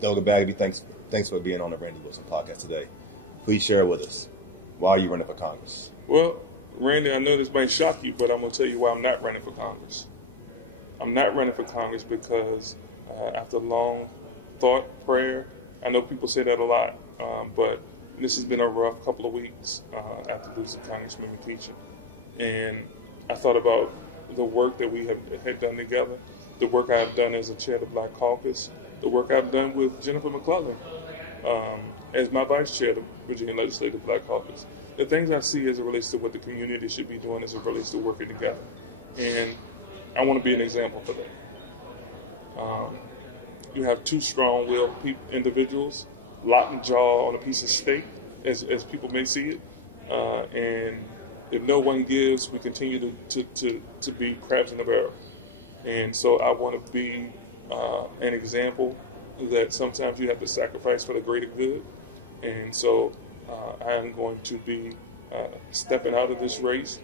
Delegate Bagby, thanks for being on the Randy Wilson podcast today. Please share with us, why are you running for Congress? Well, Randy, I know this might shock you, but I'm going to tell you why I'm not running for Congress. I'm not running for Congress because after long thought, prayer, I know people say that a lot, but this has been a rough couple of weeks after losing Congressman McClellan. And I thought about the work that we had done together, the work I've done as a chair of the Black Caucus, the work I've done with Jennifer McClellan as my vice chair of the Virginia Legislative Black Caucus. The things I see as it relates to what the community should be doing as it relates to working together. And I want to be an example for that. You have two strong-willed individuals, lock and jaw on a piece of steak, as people may see it. And if no one gives, we continue to be crabs in the barrel. And so I want to be an example that sometimes you have to sacrifice for the greater good. And so I am going to be stepping out of this race,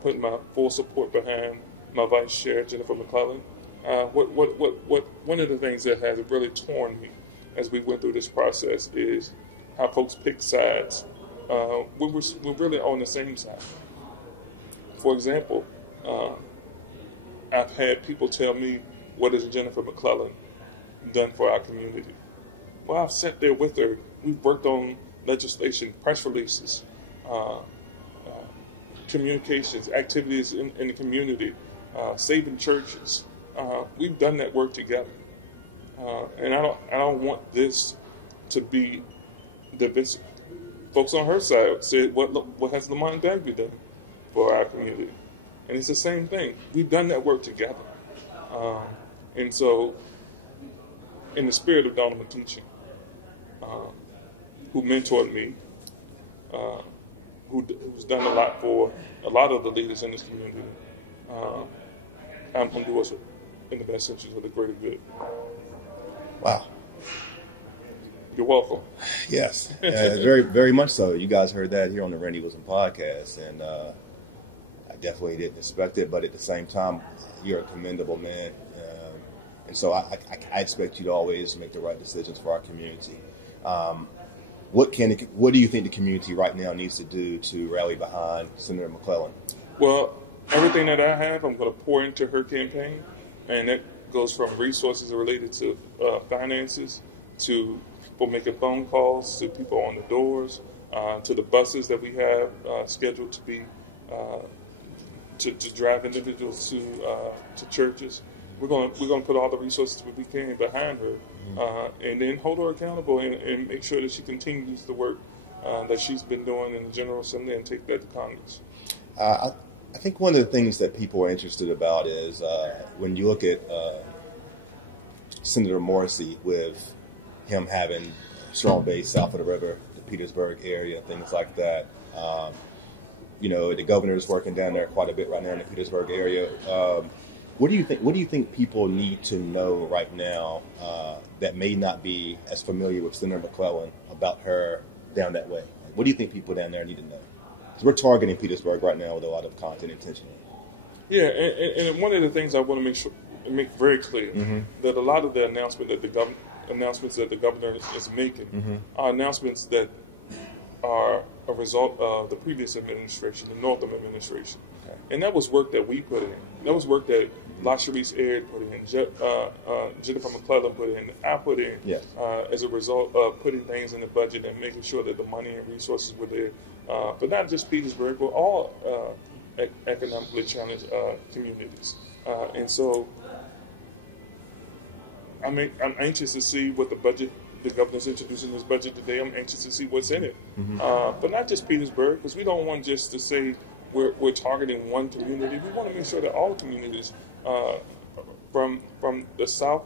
putting my full support behind my vice chair, Jennifer McClellan. One of the things that has really torn me as we went through this process is how folks pick sides. We're really on the same side. For example, I've had people tell me, what has Jennifer McClellan done for our community? Well, I've sat there with her. We've worked on legislation, press releases, communications, activities in the community, saving churches. We've done that work together. And I don't want this to be divisive. Folks on her side said, what has Lamont Bagby done for our community? And it's the same thing. We've done that work together. And so, in the spirit of Donald teaching, who mentored me, who's done a lot for a lot of the leaders in this community, I'm going to do what's in the best interest of the greater good. Wow. You're welcome. Yes, very, very much so. You guys heard that here on the Randy Wilson podcast, and I definitely didn't expect it, but at the same time, you're a commendable man. And so I expect you to always make the right decisions for our community. What do you think the community right now needs to do to rally behind Senator McClellan? Well, everything that I have, I'm going to pour into her campaign, and that goes from resources related to finances, to people making phone calls, to people on the doors, to the buses that we have scheduled to be to drive individuals to churches. We're going to put all the resources that we can behind her, and then hold her accountable and make sure that she continues the work that she's been doing in the General Assembly and take that to Congress. I think one of the things that people are interested about is when you look at Senator Morrissey, with him having a strong base south of the river, the Petersburg area, things like that. The governor is working down there quite a bit right now in the Petersburg area. What do you think people need to know right now that may not be as familiar with Senator McClellan about her down that way? What do you think people down there need to know? Because we're targeting Petersburg right now with a lot of content intentionally. Yeah, and one of the things I want to make very clear that a lot of the announcements that the governor is making are announcements that are a result of the previous administration, the Northam administration. Okay. And that was work that we put in. That was work that LaSharice Aird put in, Jennifer McClellan put in, I put in, as a result of putting things in the budget and making sure that the money and resources were there. But not just Petersburg, but all economically challenged communities. And so I'm anxious to see what the governor's introducing this budget today. I'm anxious to see what's in it. But not just Petersburg, because we don't want just to say we're targeting one community. We want to make sure that all communities, from the south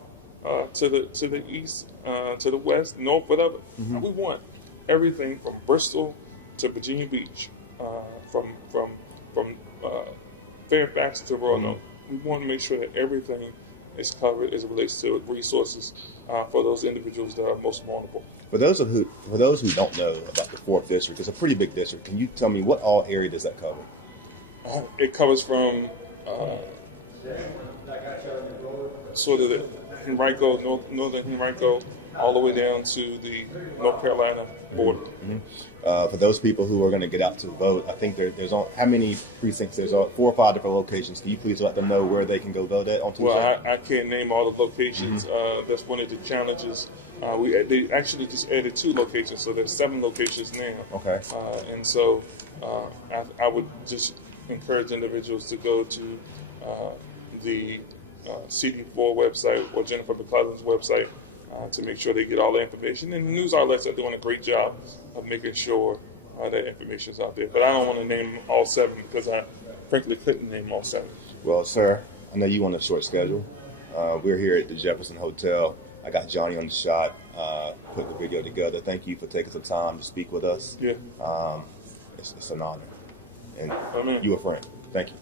to the east, to the west, north, whatever. We want everything from Bristol to Virginia Beach, from Fairfax to Roanoke. We want to make sure that everything is covered as it relates to resources for those individuals that are most vulnerable. For those who don't know about the 4th District, it's a pretty big district. Can you tell me what all area does that cover? It covers from sort of the Henrico, northern Henrico, all the way down to the North Carolina border. For those people who are going to get out to vote, I think there's how many precincts? There's 4 or 5 different locations. Can you please let them know where they can go vote at on Tuesday? Well, I can't name all the locations. That's one of the challenges. They actually just added 2 locations, so there's 7 locations now. Okay. And so I would just encourage individuals to go to the CD4 website or Jennifer McClellan's website to make sure they get all the information. And the news outlets are doing a great job of making sure that information is out there. But I don't want to name all 7 because I frankly couldn't name all 7. Well, sir, I know you on a short schedule. We're here at the Jefferson Hotel. I got Johnny on the shot, put the video together. Thank you for taking some time to speak with us. Yeah. It's an honor. And Amen. you a friend. Thank you.